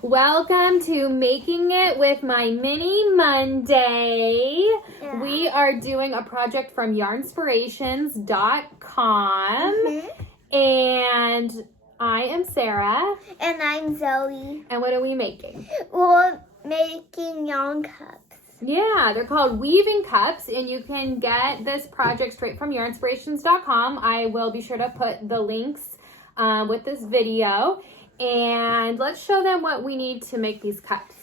Welcome to Making It with my Mini Monday. Yeah. We are doing a project from yarnspirations.com. And I am Sarah. And I'm Zoe. And what are we making? We're making yarn cups. Yeah, they're called weaving cups, and you can get this project straight from yarnspirations.com. I will be sure to put the links with this video. And let's show them what we need to make these cups.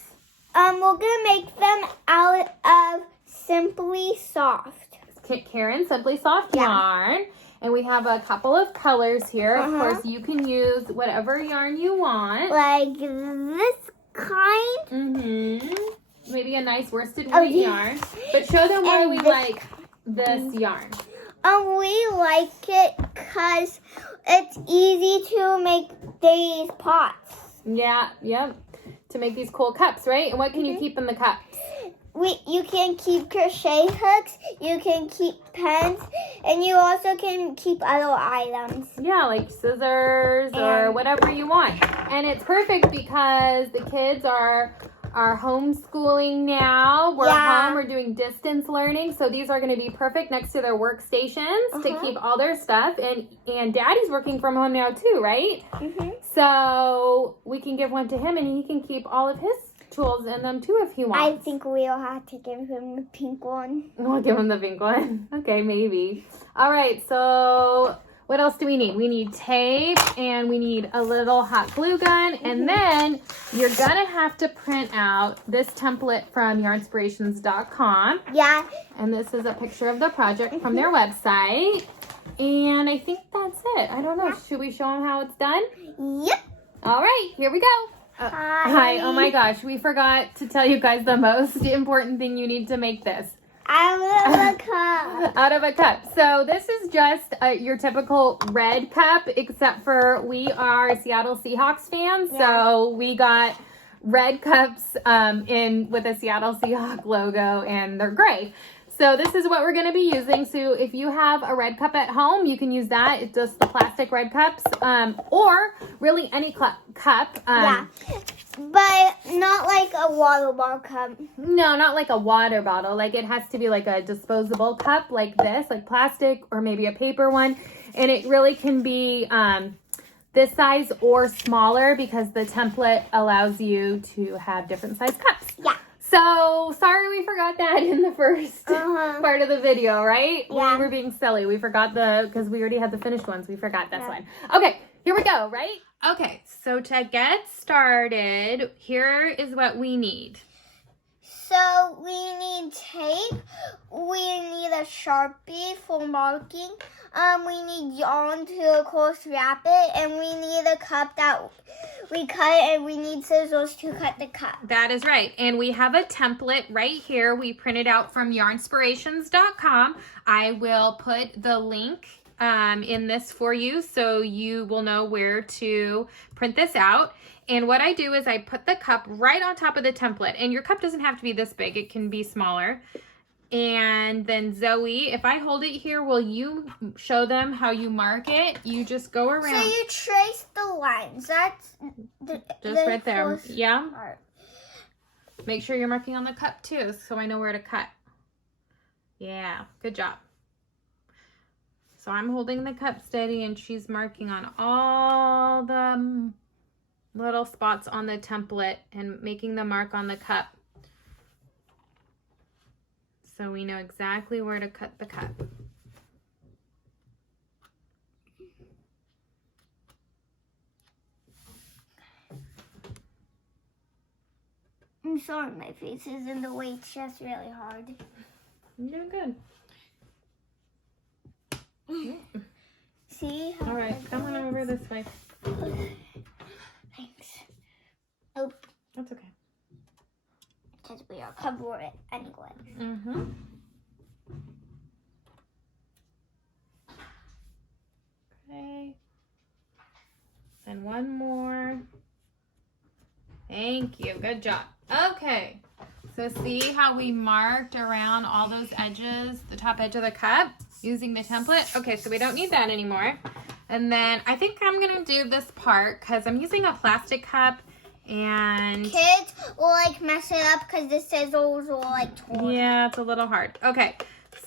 We're gonna make them out of Simply Soft. Karen Simply Soft yarn. And we have a couple of colors here. Of course, you can use whatever yarn you want. Like this kind. Maybe a nice worsted weight yarn. But show them why we like this yarn. We like it because it's easy to make these pots. Yeah, yep. To make these cool cups, right? And what can you keep in the cups? You can keep crochet hooks, you can keep pens, and you also can keep other items. Yeah, like scissors or whatever you want. And it's perfect because the kids are homeschooling now. We're home. We're doing distance learning. So these are going to be perfect next to their workstations to keep all their stuff. And Daddy's working from home now too, right? So we can give one to him and he can keep all of his tools in them too if he wants. I think we'll have to give him the pink one. We'll give him the pink one. Okay, maybe. All right, so what else do we need? We need tape and we need a little hot glue gun. And then you're going to have to print out this template from yarnspirations.com. Yeah. And this is a picture of the project from their website. And I think that's it. I don't know. Should we show them how it's done? Yep. All right, here we go. Hi. Oh my gosh, we forgot to tell you guys the most important thing you need to make this. Out of a cup. Out of a cup. So this is just your typical red cup, except for we are Seattle Seahawks fans. Yeah. So we got red cups in with a Seattle Seahawk logo, and they're gray. So this is what we're going to be using. So if you have a red cup at home, you can use that. It's just the plastic red cups, or really any cup. Yeah, but not like a water bottle cup. No, not like a water bottle. Like it has to be like a disposable cup like this, like plastic or maybe a paper one. And it really can be this size or smaller because the template allows you to have different size cups. Yeah. So, sorry we forgot that in the first part of the video, right? Yeah. We were being silly. We forgot because we already had the finished ones. We forgot this one. Okay, here we go, right? Okay, so to get started, here is what we need. So we need tape, we need a Sharpie for marking, we need yarn to, of course, wrap it, and we need a cup that we cut, and we need scissors to cut the cup. That is right. And we have a template right here. We printed out from yarnspirations.com. I will put the link in this for you so you will know where to print this out. And what I do is I put the cup right on top of the template. And your cup doesn't have to be this big. It can be smaller. And then Zoe, if I hold it here, will you show them how you mark it? You just go around. So you trace the lines. That's just right there. Yeah. Part. Make sure you're marking on the cup too, so I know where to cut. Yeah, good job. So I'm holding the cup steady and she's marking on all the little spots on the template and making the mark on the cup. So we know exactly where to cut the cup. I'm sorry, my face is in the way. It's just really hard. You're doing good. See? All right, come on over this way. Thanks. Oh, That's okay. because we are covering it anyway. Okay. And one more. Thank you. Good job. Okay. So see how we marked around all those edges, the top edge of the cup, using the template? Okay, so we don't need that anymore. And then I think I'm going to do this part because I'm using a plastic cup And kids will like mess it up because the scissors will like torn. yeah, it's a little hard. Okay,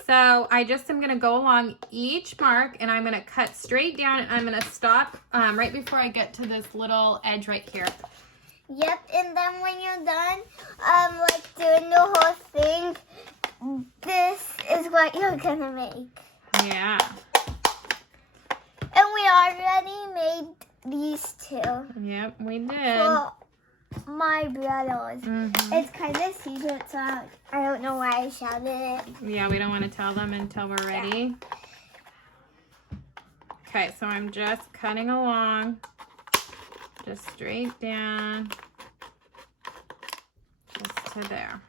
so I just am gonna go along each mark and I'm gonna cut straight down and I'm gonna stop right before I get to this little edge right here. Yep, and then when you're done, like doing the whole thing, this is what you're gonna make. Yeah. And we already made these two. Yep, we did. For my brothers. Mhm. It's kind of secret, so I don't know why I shouted it. Yeah, we don't want to tell them until we're ready. Okay, so I'm just cutting along. Just straight down. Just to there.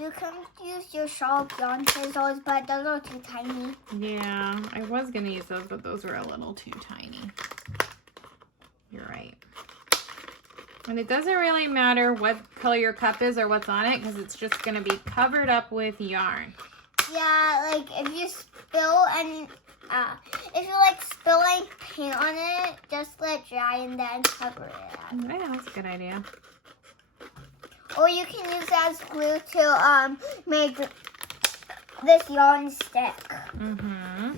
You can use your sharp yarn scissors, but those are too tiny. Yeah, I was going to use those, but those were a little too tiny. You're right. And it doesn't really matter what color your cup is or what's on it because it's just going to be covered up with yarn. Yeah, like if you spill any, if you like spill any paint on it, just let it dry and then cover it up. Yeah, that's a good idea. Or you can use that as glue to make this yarn stick. Mm-hmm.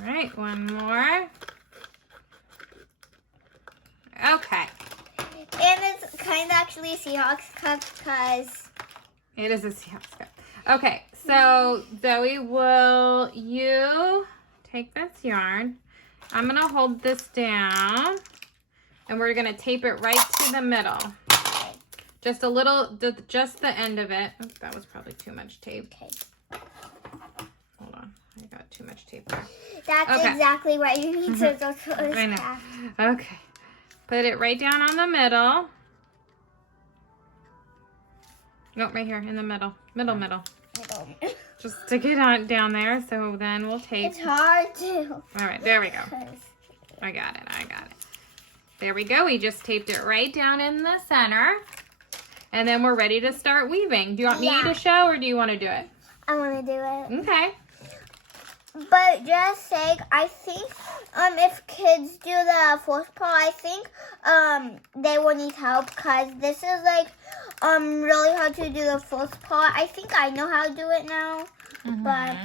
All right, one more. Okay. And it's kind of actually Seahawks cup because It is a Seahawks cup. Okay, so Zoe, will you take this yarn? I'm going to hold this down. And we're going to tape it right to the middle. Just a little, just the end of it. Oh, that was probably too much tape. Okay. Hold on. I got too much tape there. That's Okay. exactly what you need to do to this I know. task. Okay. Put it right down on the middle. No, right here in the middle. Middle. Just stick it on down there. So then we'll tape. It's hard to. All right, there we go. I got it. There we go. We just taped it right down in the center. And then we're ready to start weaving. Do you want me Yeah. to show or do you want to do it? I want to do it. Okay. But just saying, I think if kids do the fourth part, I think they will need help because this is like really hard to do the fourth part. I think I know how to do it now, but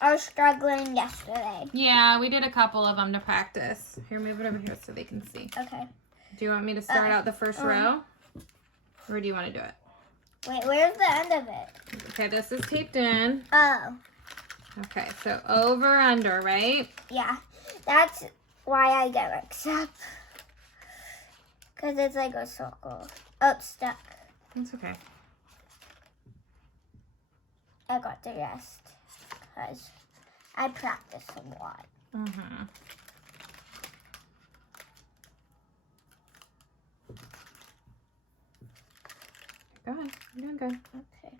I was struggling yesterday. Yeah, we did a couple of them to practice. Here, move it over here so they can see. Okay. Do you want me to start out the first row? Or do you want to do it? Wait, where's the end of it? Okay, this is taped in. Oh, Okay, so over, under, right? yeah. That's why I get mixed up. Because it's like a circle. Oh, it's stuck. That's okay. I got the rest. Because I practice a lot. Mm-hmm. Go ahead. You're doing good. Okay.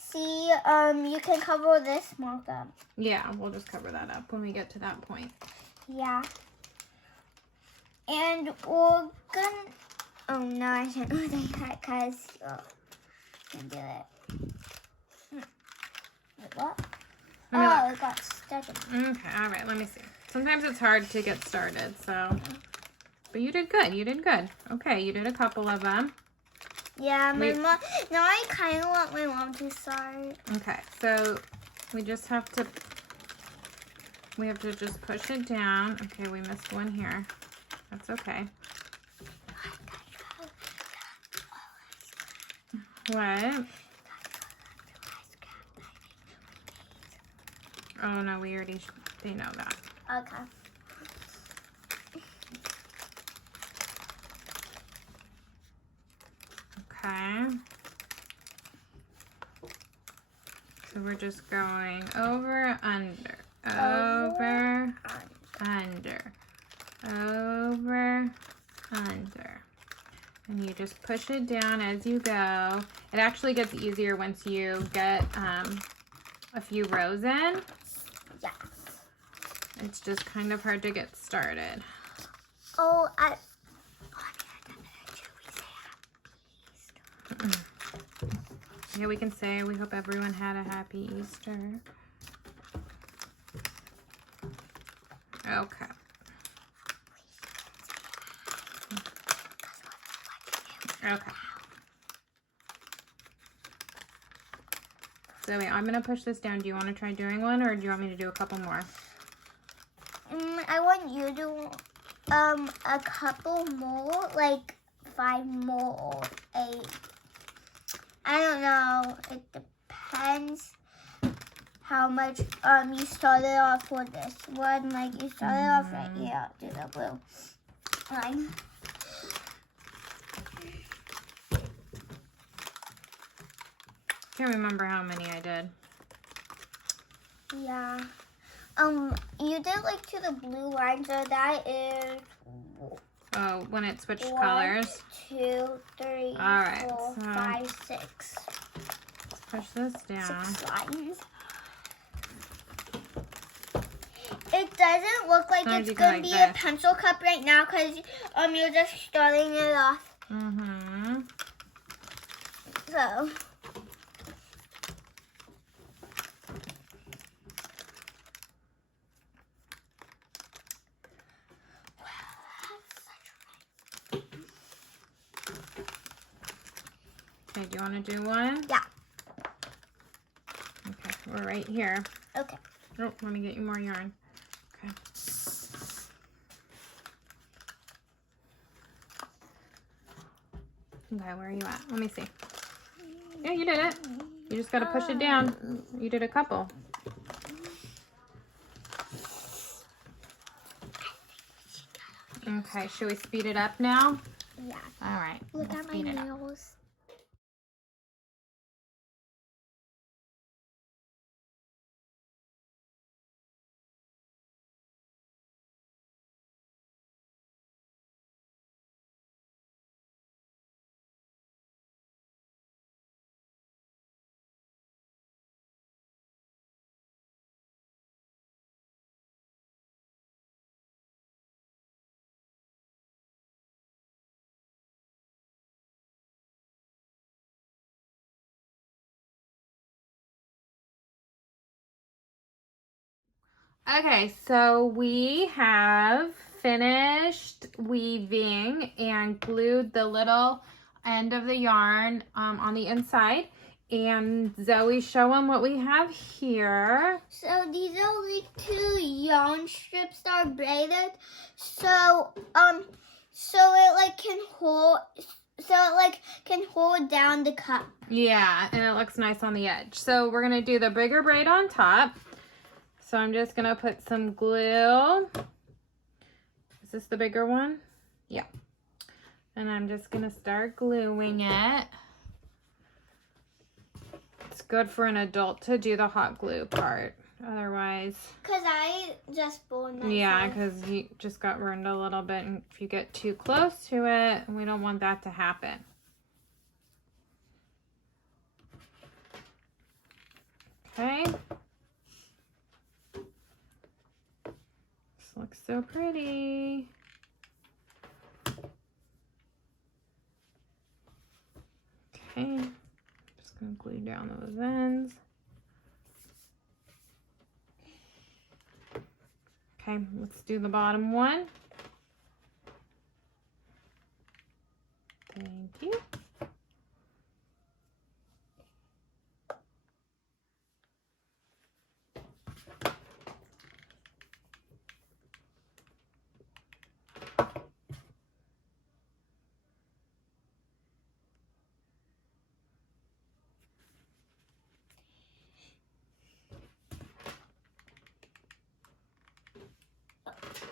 See, you can cover this mark up. Yeah, we'll just cover that up when we get to that point. Yeah. And we're gonna... Oh, no, I can't do that because... I can do it. Wait, what? Let me look. Oh, it got stuck in. Okay, all right, let me see. Sometimes it's hard to get started, so. But you did good. You did good. Okay, you did a couple of them. Yeah, my Wait. mom... Now I kind of want my mom to start. Okay, so we just have to. We have to just push it down. Okay, we missed one here. That's okay. What? Oh no, we already. They know that. Okay. Okay. So we're just going over, under, over, under, over, under. And you just push it down as you go. It actually gets easier once you get a few rows in. Yeah. It's just kind of hard to get started. Oh, Yeah, we can say we hope everyone had a happy Easter. Okay. Okay. So wait, I'm gonna push this down. Do you want to try doing one, or do you want me to do a couple more? I want you to a couple more, like 5 more or 8. I don't know. It depends how much you started off with this one. Like you started off right here to the blue line. Can't remember how many I did. Yeah. You did like to the blue line, so that is Oh, when it switched 1, colors. 2, 3, All right, 4, so 5, 6. Push this down. 6 lines. It doesn't look like Sometimes it's you can gonna like be a this. pencil cup right now because you're just starting it off. Mm-hmm. So. Okay, do you want to do one? Yeah. Okay, we're right here. Okay. Oh, let me get you more yarn. Okay. Okay, where are you at? Let me see. Yeah, you did it. You just got to push it down. You did a couple. Okay, should we speed it up now? Yeah. All right. Look we'll at my speed it up. nails. Okay, so we have finished weaving and glued the little end of the yarn on the inside. And Zoe, show them what we have here. So these are like 2 yarn strips that are braided. So it like can hold. So it like can hold down the cup. Yeah, and it looks nice on the edge. So we're gonna do the bigger braid on top. So I'm just gonna put some glue. Is this the bigger one? Yeah. And I'm just gonna start gluing it. It's good for an adult to do the hot glue part. Otherwise, Cause I just burned myself. yeah, because you just got burned a little bit, and if you get too close to it, we don't want that to happen. Okay. This looks so pretty. Okay, just gonna glue down those ends. Okay, let's do the bottom one. Thank you.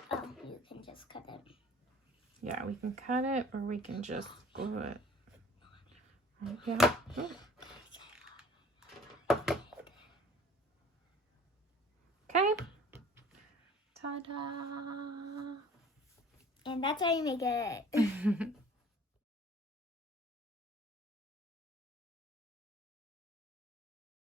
Oh, you can just cut it. Yeah, we can cut it or we can just glue it. Yeah. Ooh. Okay. Ta-da! And that's how you make it.